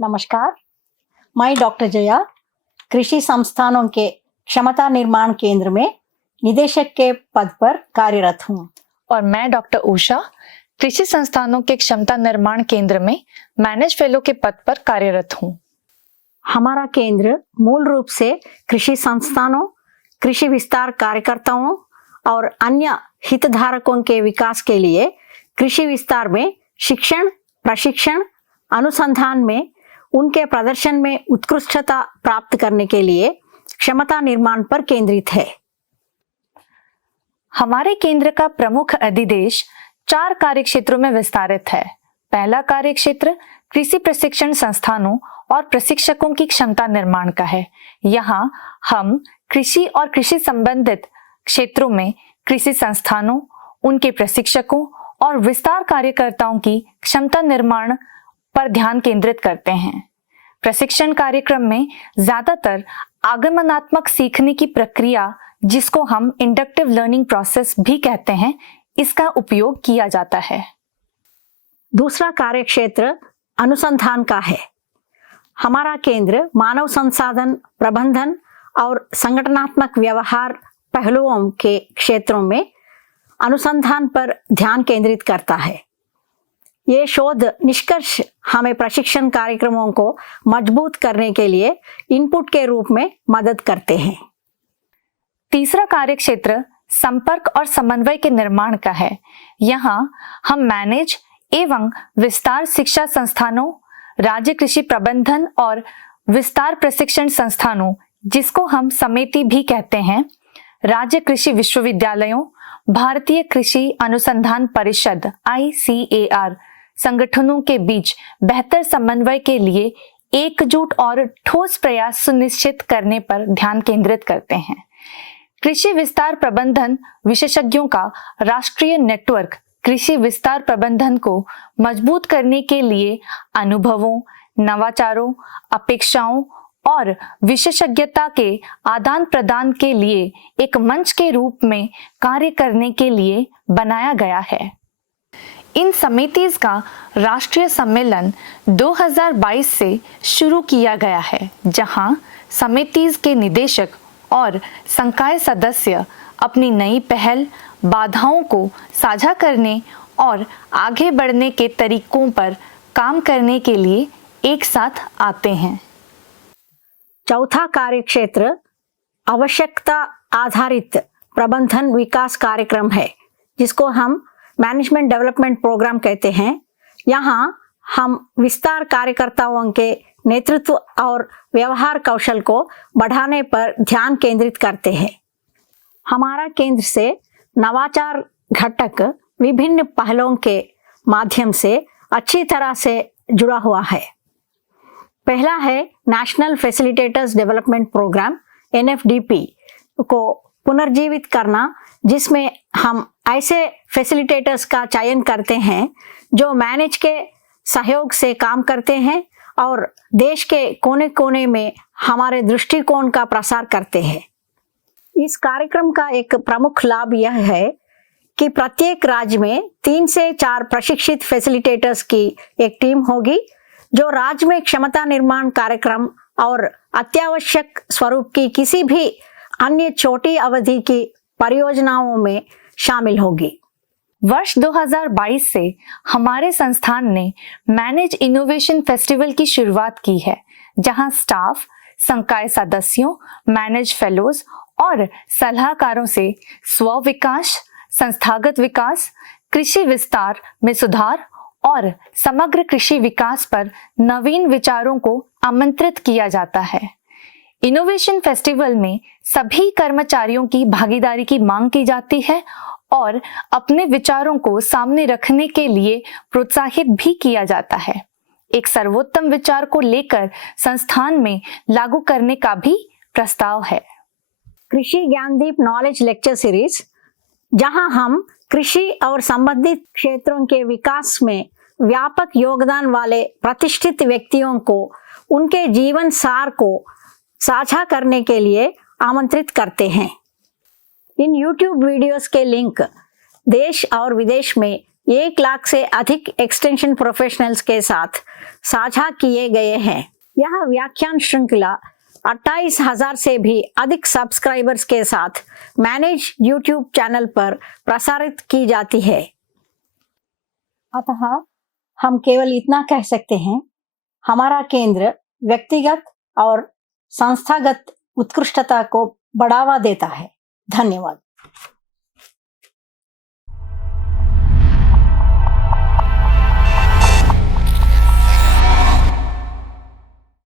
नमस्कार, मैं डॉक्टर जया कृषि संस्थानों के क्षमता निर्माण केंद्र में निदेशक के पद पर कार्यरत हूँ। और मैं डॉक्टर उषा कृषि संस्थानों के क्षमता निर्माण केंद्र में मैनेज फेलो के पद पर कार्यरत हूँ। हमारा केंद्र मूल रूप से कृषि संस्थानों, कृषि विस्तार कार्यकर्ताओं और अन्य हितधारकों के विकास के लिए कृषि विस्तार में शिक्षण, प्रशिक्षण, अनुसंधान में उनके प्रदर्शन में उत्कृष्टता प्राप्त करने के लिए क्षमता निर्माण पर केंद्रित है। हमारे केंद्र का प्रमुख अधिदेश 4 कार्य क्षेत्रों में विस्तारित है। पहला कार्य क्षेत्र कृषि प्रशिक्षण संस्थानों और प्रशिक्षकों की क्षमता निर्माण का है। यहाँ हम कृषि और कृषि संबंधित क्षेत्रों में कृषि संस्थानों, उनके प्रशिक्षकों और विस्तार कार्यकर्ताओं की क्षमता निर्माण पर ध्यान केंद्रित करते हैं। प्रशिक्षण कार्यक्रम में ज्यादातर आगमनात्मक सीखने की प्रक्रिया, जिसको हम इंडक्टिव लर्निंग प्रोसेस भी कहते हैं, इसका उपयोग किया जाता है। दूसरा कार्य क्षेत्र अनुसंधान का है। हमारा केंद्र मानव संसाधन प्रबंधन और संगठनात्मक व्यवहार पहलुओं के क्षेत्रों में अनुसंधान पर ध्यान केंद्रित करता है। ये शोध निष्कर्ष हमें प्रशिक्षण कार्यक्रमों को मजबूत करने के लिए इनपुट के रूप में मदद करते हैं। तीसरा कार्य क्षेत्र संपर्क और समन्वय के निर्माण का है। यहाँ हम मैनेज एवं विस्तार शिक्षा संस्थानों, राज्य कृषि प्रबंधन और विस्तार प्रशिक्षण संस्थानों, जिसको हम समिति भी कहते हैं, राज्य कृषि विश्वविद्यालयों, भारतीय कृषि अनुसंधान परिषद ICAR संगठनों के बीच बेहतर समन्वय के लिए एकजुट और ठोस प्रयास सुनिश्चित करने पर ध्यान केंद्रित करते हैं। कृषि विस्तार प्रबंधन विशेषज्ञों का राष्ट्रीय नेटवर्क कृषि विस्तार प्रबंधन को मजबूत करने के लिए अनुभवों, नवाचारों, अपेक्षाओं और विशेषज्ञता के आदान प्रदान के लिए एक मंच के रूप में कार्य करने के लिए बनाया गया है। इन समितियों का राष्ट्रीय सम्मेलन 2022 से शुरू किया गया है, जहां समितियों के निदेशक और संकाय सदस्य अपनी नई पहल, बाधाओं को साझा करने और आगे बढ़ने के तरीकों पर काम करने के लिए एक साथ आते हैं। चौथा कार्य क्षेत्र आवश्यकता आधारित प्रबंधन विकास कार्यक्रम है, जिसको हम मैनेजमेंट डेवलपमेंट प्रोग्राम कहते हैं। यहाँ हम विस्तार कार्यकर्ताओं के नेतृत्व और व्यवहार कौशल को बढ़ाने पर ध्यान केंद्रित करते हैं। हमारा केंद्र से नवाचार घटक विभिन्न पहलों के माध्यम से अच्छी तरह से जुड़ा हुआ है। पहला है national facilitators development programme NFDP को पुनर्जीवित करना, जिसमें हम ऐसे फैसिलिटेटर्स का चयन करते हैं जो मैनेज के सहयोग से काम करते हैं और देश के कोने कोने में हमारे दृष्टिकोण का प्रसार करते हैं। इस कार्यक्रम का एक प्रमुख लाभ यह है कि प्रत्येक राज्य में 3 से 4 प्रशिक्षित फैसिलिटेटर्स की एक टीम होगी, जो राज्य में क्षमता निर्माण कार्यक्रम और अत्यावश्यक स्वरूप की किसी भी अन्य छोटी अवधि की परियोजनाओं में शामिल होगी। वर्ष 2022 से हमारे संस्थान ने मैनेज इनोवेशन फेस्टिवल की शुरुआत की है, जहां स्टाफ, संकाय सदस्यों, मैनेज फेलोज और सलाहकारों से स्व विकास, संस्थागत विकास, कृषि विस्तार में सुधार और समग्र कृषि विकास पर नवीन विचारों को आमंत्रित किया जाता है। इनोवेशन फेस्टिवल में सभी कर्मचारियों की भागीदारी की मांग की जाती है और अपने विचारों को सामने रखने के लिए प्रोत्साहित भी किया जाता है। एक सर्वोत्तम विचार को लेकर संस्थान में लागू करने का भी प्रस्ताव है। कृषि ज्ञानदीप नॉलेज लेक्चर सीरीज, जहां हम कृषि और संबंधित क्षेत्रों के विकास में व्यापक योगदान वाले प्रतिष्ठित व्यक्तियों को उनके जीवन सार को साझा करने के लिए आमंत्रित करते हैं। इन YouTube वीडियोस के लिंक देश और विदेश में 1 लाख से अधिक एक्सटेंशन प्रोफेशनल्स के साथ साझा किए गए हैं। यह व्याख्यान श्रृंखला 28,000 से भी अधिक सब्सक्राइबर्स के साथ मैनेज यूट्यूब चैनल पर प्रसारित की जाती है। अतः हम केवल इतना कह सकते हैं, हमारा केंद्र व्यक्तिगत और संस्थागत उत्कृष्टता को बढ़ावा देता है। धन्यवाद।